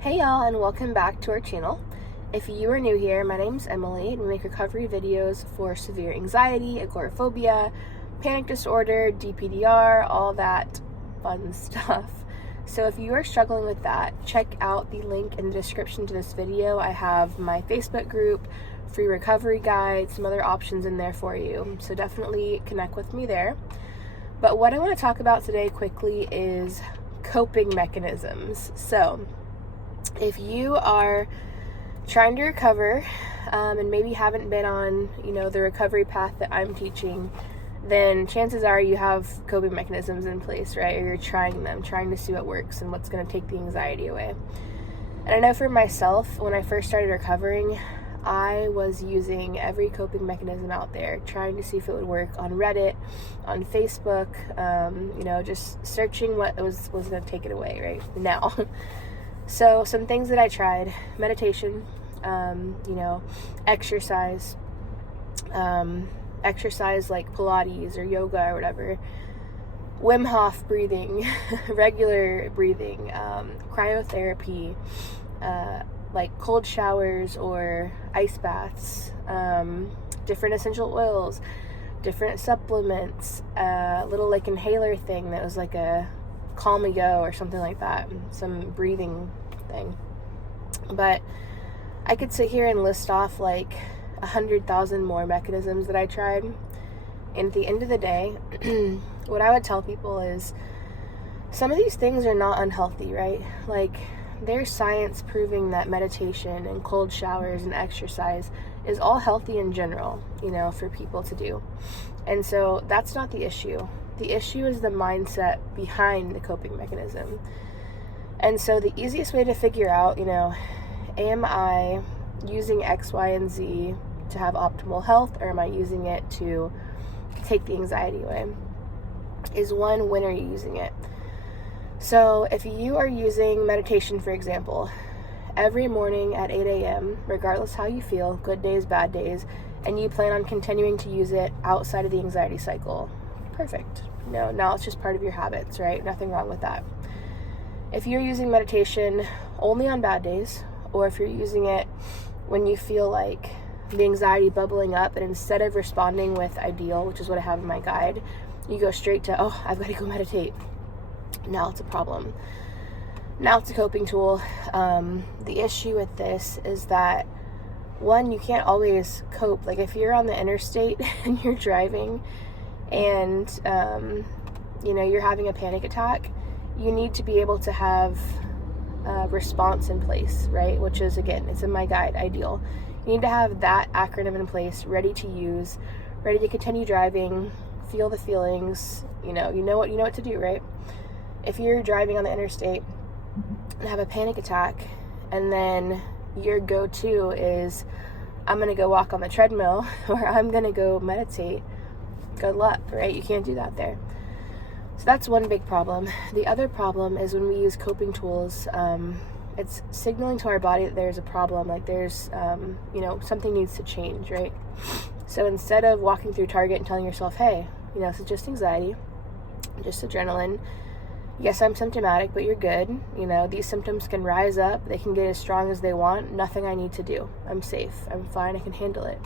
Hey y'all, and welcome back to our channel. If you are new here, my name's Emily and we make recovery videos for severe anxiety, agoraphobia, panic disorder, DPDR, all that fun stuff. So if you are struggling with that, check out the link in the description to this video. I have my Facebook group, free recovery guide, some other options in there for you. So definitely connect with me there. But what I want to talk about today quickly is coping mechanisms. So if you are trying to recover and maybe haven't been on, the recovery path that I'm teaching, then chances are you have coping mechanisms in place, right? Or you're trying to see what works and what's going to take the anxiety away. And I know for myself, when I first started recovering, I was using every coping mechanism out there, trying to see if it would work on Reddit, on Facebook, just searching what was going to take it away right now. So some things that I tried: meditation, exercise like Pilates or yoga or whatever, Wim Hof breathing, regular breathing, cryotherapy, like cold showers or ice baths, different essential oils, different supplements, little like inhaler thing that was like a Calm-A-Go or something like that, some breathing thing. But I could sit here and list off like 100,000 more mechanisms that I tried. And at the end of the day, what I would tell people is some of these things are not unhealthy, right? Like, there's science proving that meditation and cold showers and exercise is all healthy in general, for people to do. And so that's not the issue. The issue is the mindset behind the coping mechanism. And so the easiest way to figure out, am I using X, Y, and Z to have optimal health, or am I using it to take the anxiety away, is one, when are you using it? So if you are using meditation, for example, every morning at 8 a.m., regardless how you feel, good days, bad days, and you plan on continuing to use it outside of the anxiety cycle, perfect. Now it's just part of your habits, right? Nothing wrong with that. If you're using meditation only on bad days, or if you're using it when you feel like the anxiety bubbling up, and instead of responding with ideal, which is what I have in my guide, you go straight to, oh, I've got to go meditate. Now it's a problem. Now it's a coping tool. The issue with this is that, one, you can't always cope. Like, if you're on the interstate and you're driving and, you're having a panic attack, you need to be able to have a response in place, right? Which is, again, it's in my guide, ideal. You need to have that acronym in place, ready to use, ready to continue driving, feel the feelings, you know what to do, right? If you're driving on the interstate and have a panic attack, and then your go-to is, I'm going to go walk on the treadmill, or I'm going to go meditate, good luck, right? You can't do that there. So that's one big problem. The other problem is when we use coping tools, it's signaling to our body that there's a problem, like there's, something needs to change, right? So instead of walking through Target and telling yourself, hey, this is just anxiety, just adrenaline, yes, I'm symptomatic, but you're good. These symptoms can rise up. They can get as strong as they want. Nothing I need to do. I'm safe. I'm fine. I can handle it.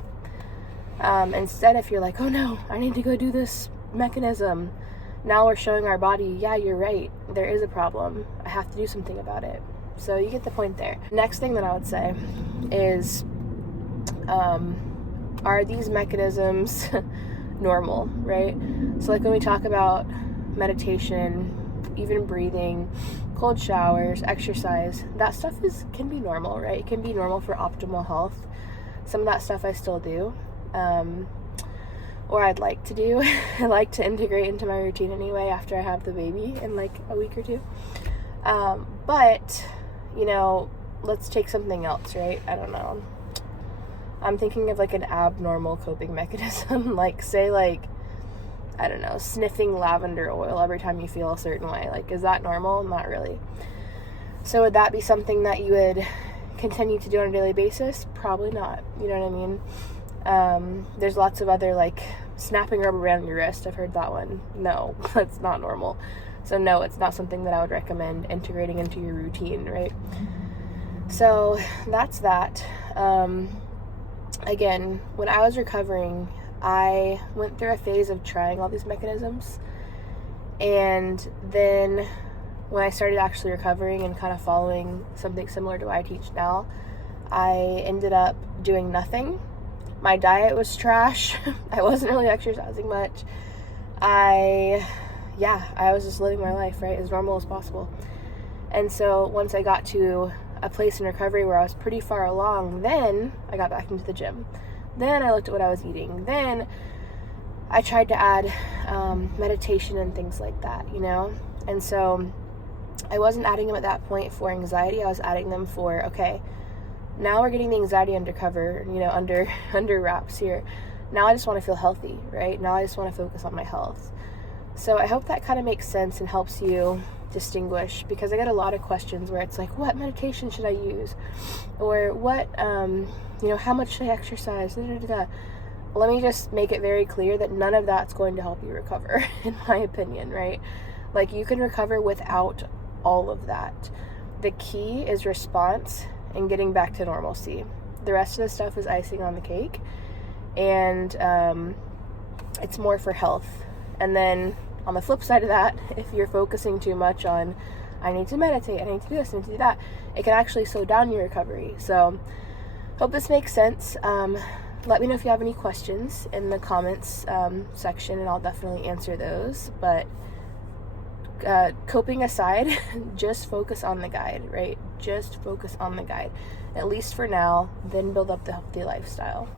Instead, if you're like, oh no, I need to go do this mechanism, now we're showing our body, yeah, you're right. There is a problem. I have to do something about it. So you get the point there. Next thing that I would say is, are these mechanisms normal, right? So like when we talk about meditation, even breathing, cold showers, exercise, that stuff can be normal, right? It can be normal for optimal health. Some of that stuff I still do, or I'd like to do. I like to integrate into my routine anyway after I have the baby in like a week or two. But, let's take something else, right? I don't know. I'm thinking of like an abnormal coping mechanism, like say like, I don't know, sniffing lavender oil every time you feel a certain way. Like, is that normal? Not really. So would that be something that you would continue to do on a daily basis? Probably not. You know what I mean? There's lots of other, like snapping rubber band on your wrist. I've heard that one. No, that's not normal. So no, it's not something that I would recommend integrating into your routine, right? So that's that. Again, when I was recovering, I went through a phase of trying all these mechanisms, and then when I started actually recovering and kind of following something similar to what I teach now, I ended up doing nothing. My diet was trash. I wasn't really exercising much. I was just living my life, right, as normal as possible. And so once I got to a place in recovery where I was pretty far along, then I got back into the gym. Then I looked at what I was eating. Then I tried to add meditation and things like that, you know? And so I wasn't adding them at that point for anxiety. I was adding them for, okay, now we're getting the anxiety under cover, you know, under wraps here. Now I just want to feel healthy, right? Now I just want to focus on my health. So I hope that kind of makes sense and helps you distinguish, because I get a lot of questions where it's like, what meditation should I use? Or what, how much should I exercise? Da, da, da, da. Let me just make it very clear that none of that's going to help you recover, in my opinion, right? Like, you can recover without all of that. The key is response and getting back to normalcy. The rest of the stuff is icing on the cake, and it's more for health. And then on the flip side of that, if you're focusing too much on, I need to meditate, I need to do this, I need to do that, it can actually slow down your recovery. So hope this makes sense. Let me know if you have any questions in the comments section, and I'll definitely answer those. But coping aside, just focus on the guide, right? Just focus on the guide, at least for now, then build up the healthy lifestyle.